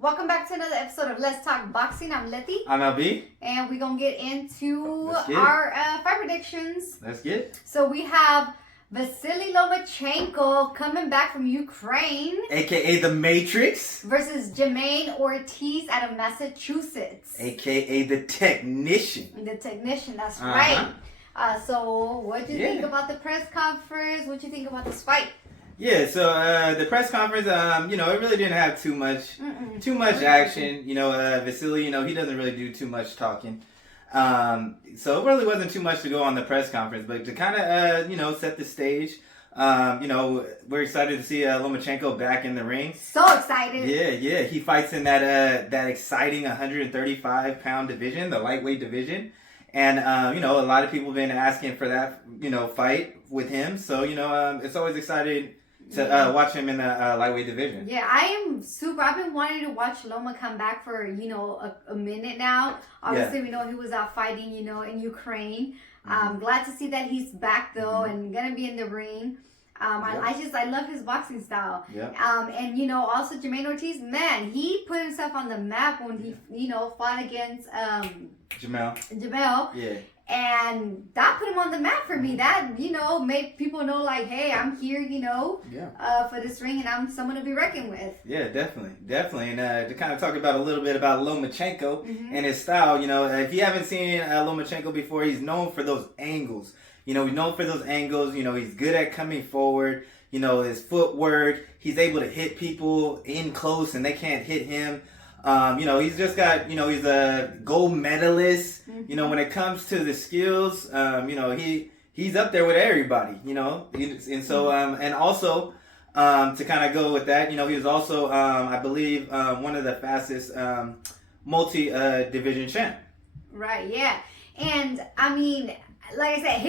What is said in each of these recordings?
Welcome back to another episode of Let's Talk Boxing. I'm Leti. I'm LB. And we're going to get into Let's get our fight predictions. Let's get it. So we have Vasiliy Lomachenko coming back from Ukraine. AKA The Matrix. Versus Jamaine Ortiz out of Massachusetts. AKA The Technician. The Technician, that's right. So what do you think about the press conference? What do you think about this fight? Yeah, so the press conference, it really didn't have too much action. Vasiliy, he doesn't really do too much talking. So it really wasn't too much to go on the press conference, but to kind of, set the stage, we're excited to see Lomachenko back in the ring. So excited. Yeah. He fights in that exciting 135-pound division, the lightweight division. And, a lot of people have been asking for that, fight with him. So, it's always exciting to watch him in the lightweight division. Yeah, I've been wanting to watch Loma come back for, a minute now. Obviously, we know he was out fighting, in Ukraine. I'm glad to see that he's back, though, and going to be in the ring. I love his boxing style. Yeah. And, also Jamaine Ortiz, man, he put himself on the map when he, fought against Jamel. Yeah. And that put him on the map for me. That, made people know, like, hey, I'm here, for this ring, and I'm someone to be reckoned with. Yeah, definitely. And to kind of talk about a little bit about Lomachenko and his style, if you haven't seen Lomachenko before, he's known for those angles. He's known for those angles. He's good at coming forward. His footwork. He's able to hit people in close, and they can't hit him. He's just got, he's a gold medalist. When it comes to the skills, he's up there with everybody, and so, and also, to kind of go with that, he was also, I believe, one of the fastest, multi-division champ. Right. Yeah. And I mean, like I said,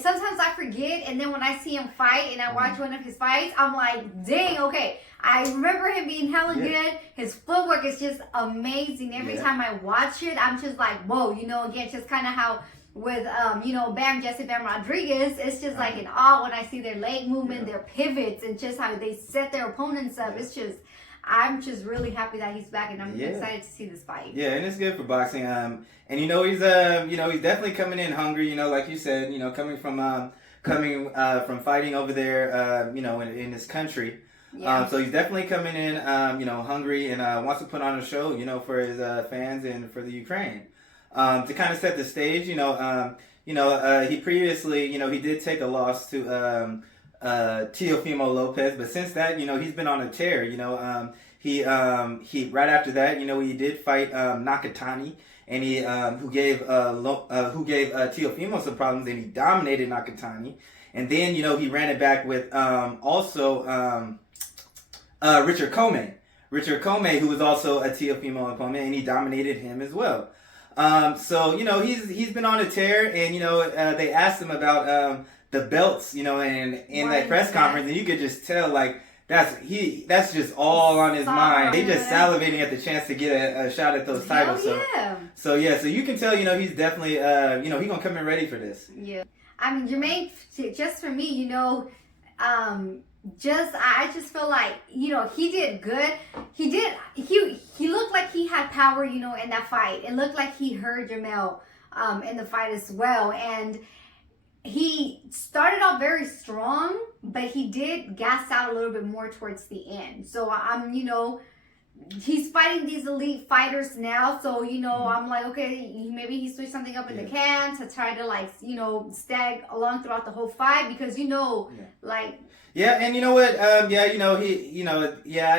sometimes I forget, and then when I see him fight and I watch one of his fights, I'm like, dang, okay. I remember him being hella good. His footwork is just amazing. Every time I watch it, I'm just like, whoa, again, just kind of how with, Jesse Bam Rodriguez, it's just like in awe when I see their leg movement, their pivots, and just how they set their opponents up. It's just, I'm just really happy that he's back, and I'm excited to see this fight. Yeah, and it's good for boxing. And he's definitely coming in hungry. Like you said, coming from fighting over there, in his country. Yeah. So he's definitely coming in, hungry and wants to put on a show, for his fans and for the Ukraine. To kind of set the stage, he previously, he did take a loss to Teofimo Lopez, but since that, he's been on a tear. He right after that, he did fight Nakatani, and he who gave Teofimo some problems, and he dominated Nakatani, and then he ran it back with Richard Comey, who was also a Teofimo opponent, and he dominated him as well. So he's been on a tear, and they asked him about the belts, in that press conference, and you could just tell like that's just all on his mind. He's just salivating at the chance to get a shot at those titles. So you can tell he's definitely he's gonna come in ready for this. Yeah, I mean Jermaine, just for me, I just feel like, he did good. He looked like he had power, in that fight. It looked like he heard Jamel in the fight as well. And he started off very strong, but he did gas out a little bit more towards the end. So he's fighting these elite fighters now. So, I'm like, okay, maybe he switched something up in the can to try to stag along throughout the whole fight because, Yeah, and you know what? I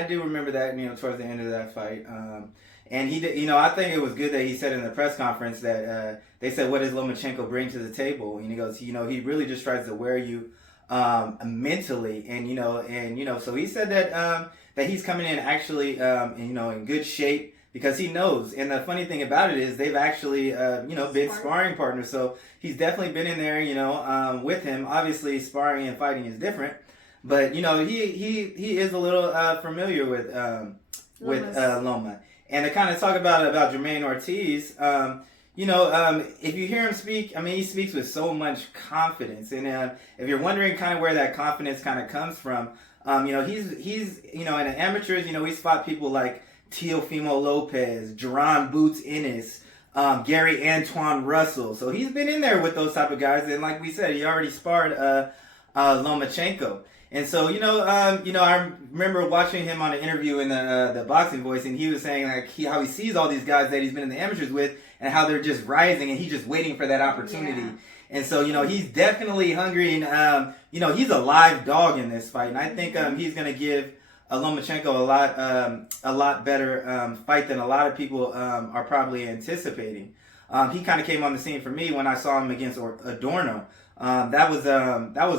do remember that, towards the end of that fight. And he did, I think it was good that he said in the press conference that they said, what does Lomachenko bring to the table? And he goes, he really just tries to wear you mentally. And, so he said that he's coming in actually, in good shape because he knows. And the funny thing about it is they've actually, been sparring partners. So he's definitely been in there, with him. Obviously, sparring and fighting is different. But he is a little familiar with Loma, and to kind of talk about Jamaine Ortiz, if you hear him speak, I mean he speaks with so much confidence, and if you're wondering kind of where that confidence kind of comes from, he's in the amateurs, he's fought people like Teofimo Lopez, Jerron Boots Ennis, Gary Antoine Russell. So he's been in there with those type of guys, and like we said, he already sparred Lomachenko. And so, I remember watching him on an interview in the Boxing Voice, and he was saying like how he sees all these guys that he's been in the amateurs with, and how they're just rising, and he's just waiting for that opportunity. Yeah. And so, he's definitely hungry, and he's a live dog in this fight, and I think he's going to give Lomachenko a lot better fight than a lot of people are probably anticipating. He kind of came on the scene for me when I saw him against Adorno. That was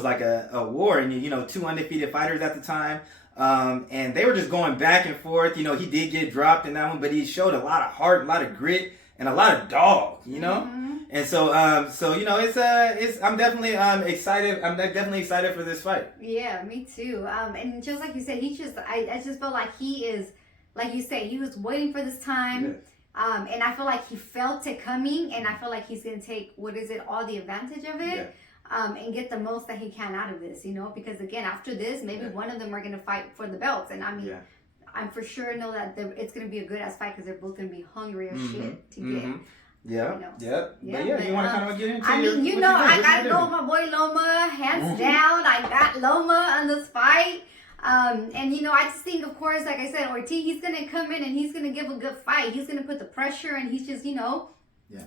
like a war, and two undefeated fighters at the time, and they were just going back and forth. He did get dropped in that one, but he showed a lot of heart, a lot of grit, and a lot of dog. Mm-hmm. And so it's I'm definitely excited. I'm definitely excited for this fight. Yeah, me too. And just like you said, I just feel like he is, like you said, he was waiting for this time. Yeah. And I feel like he felt it coming, and I feel like he's gonna take all the advantage of it. Yeah. And get the most that he can out of this, because again, after this, maybe one of them are gonna fight for the belts, and I mean, I'm for sure know that it's gonna be a good ass fight because they're both gonna be hungry as shit to get. Yeah. But you want to kind of get into I gotta go with my boy Loma, hands down. I got Loma on this fight. And I just think, of course, like I said, Ortiz, he's gonna come in and he's gonna give a good fight. He's gonna put the pressure, and he's just,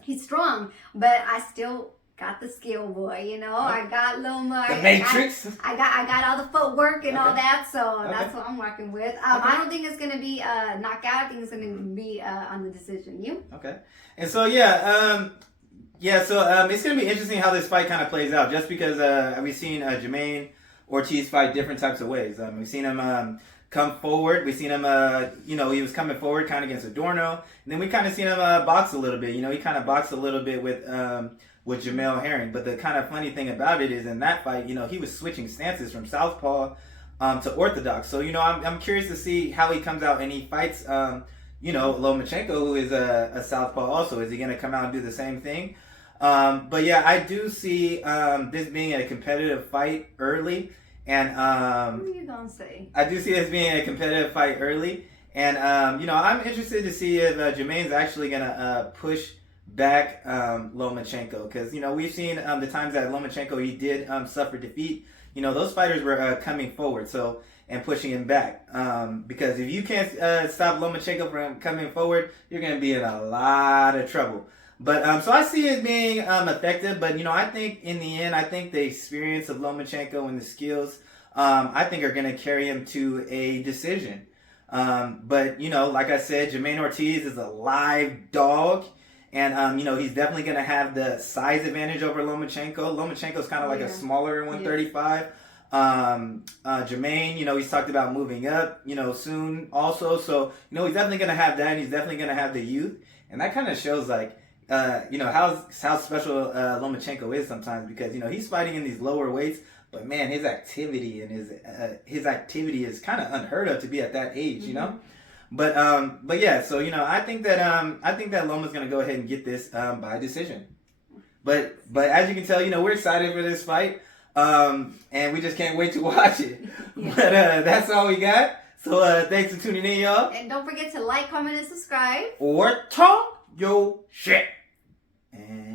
he's strong. But I still got the skill, boy. I got Loma. The Matrix. I got all the footwork and all that, so that's what I'm working with. I don't think it's gonna be a knockout. I think it's gonna be on the decision. You? Okay. And so it's gonna be interesting how this fight kind of plays out, just because we've seen Jamaine Ortiz fight different types of ways. We've seen him come forward. We've seen him, he was coming forward kind of against Adorno, and then we kind of seen him box a little bit. He kind of boxed a little bit with Jamel Herring. But the kind of funny thing about it is, in that fight, he was switching stances from southpaw to orthodox. So I'm curious to see how he comes out and he fights Lomachenko, who is a southpaw also. Is he going to come out and do the same thing? But yeah, I do see this being a competitive fight early. And what are you gonna say? I do see this being a competitive fight early, and I'm interested to see if Jamaine's actually gonna push back Lomachenko, because we've seen the times that Lomachenko he did suffer defeat. Those fighters were coming forward, and pushing him back, because if you can't stop Lomachenko from coming forward, you're gonna be in a lot of trouble. But so I see it being effective, but I think in the end, I think the experience of Lomachenko and the skills, I think are going to carry him to a decision. But like I said, Jamaine Ortiz is a live dog, and he's definitely going to have the size advantage over Lomachenko. Lomachenko's kind of like a smaller 135. Jamaine, he's talked about moving up, soon also. So he's definitely going to have that, and he's definitely going to have the youth, and that kind of shows like. How special Lomachenko is sometimes, because he's fighting in these lower weights, but man, his activity and his activity is kind of unheard of to be at that age, But yeah, so I think that Loma's gonna go ahead and get this by decision. But as you can tell, we're excited for this fight, and we just can't wait to watch it. Yeah. But that's all we got. So thanks for tuning in, y'all. And don't forget to like, comment, and subscribe. Or talk your shit. And